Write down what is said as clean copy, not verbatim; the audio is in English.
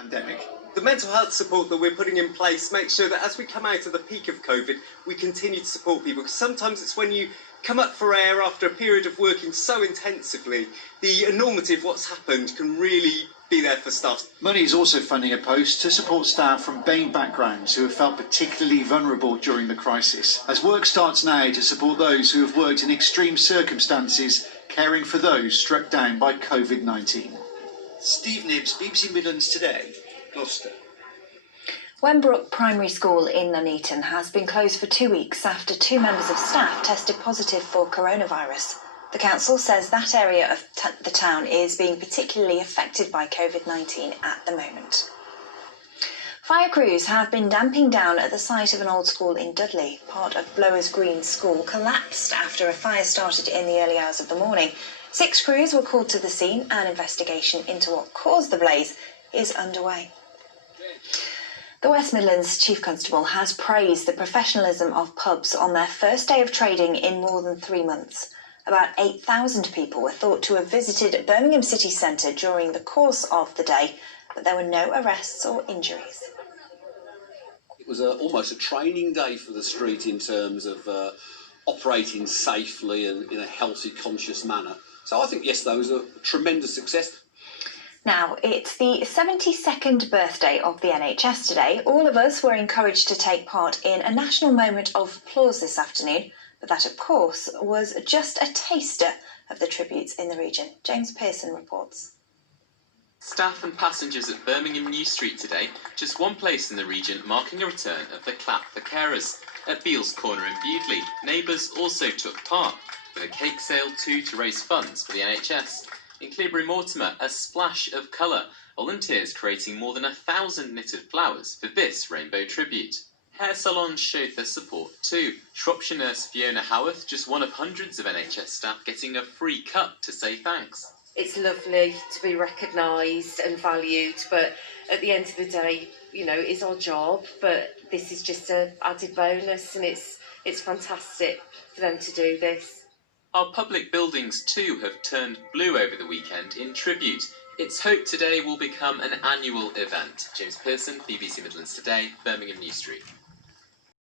pandemic. The mental health support that we're putting in place makes sure that as we come out of the peak of COVID, we continue to support people. Because sometimes it's when you come up for air after a period of working so intensively, the enormity of what's happened can really be there for staff. Money is also funding a post to support staff from BAME backgrounds who have felt particularly vulnerable during the crisis, as work starts now to support those who have worked in extreme circumstances, caring for those struck down by COVID-19. Steve Nibbs, BBC Midlands Today, Gloucester. Wenbrook Primary School in Nuneaton has been closed for 2 weeks after 2 members of staff tested positive for coronavirus. The council says that area of the town is being particularly affected by COVID-19 at the moment. Fire crews have been damping down at the site of an old school in Dudley. Part of Blowers Green School collapsed after a fire started in the early hours of the morning. 6 crews were called to the scene. An investigation into what caused the blaze is underway. The West Midlands Chief Constable has praised the professionalism of pubs on their first day of trading in more than 3 months. About 8,000 people were thought to have visited Birmingham city centre during the course of the day, but there were no arrests or injuries. It was almost a training day for the street in terms of operating safely and in a healthy, conscious manner. So I think, yes, that was a tremendous success. Now, it's the 72nd birthday of the NHS today. All of us were encouraged to take part in a national moment of applause this afternoon, but that, of course, was just a taster of the tributes in the region. James Pearson reports. Staff and passengers at Birmingham New Street today, just one place in the region marking a return of the Clap for Carers. At Beale's Corner in Bewdley, neighbours also took part, with a cake sale too to raise funds for the NHS. In Cleobury Mortimer, a splash of colour, volunteers creating more than 1,000 knitted flowers for this rainbow tribute. Hair salons showed their support too. Shropshire nurse Fiona Howarth, just one of hundreds of NHS staff getting a free cut to say thanks. It's lovely to be recognised and valued, but at the end of the day, you know, it's our job, but this is just an added bonus, and it's fantastic for them to do this. Our public buildings too have turned blue over the weekend in tribute. It's hoped today will become an annual event. James Pearson, BBC Midlands Today, Birmingham New Street.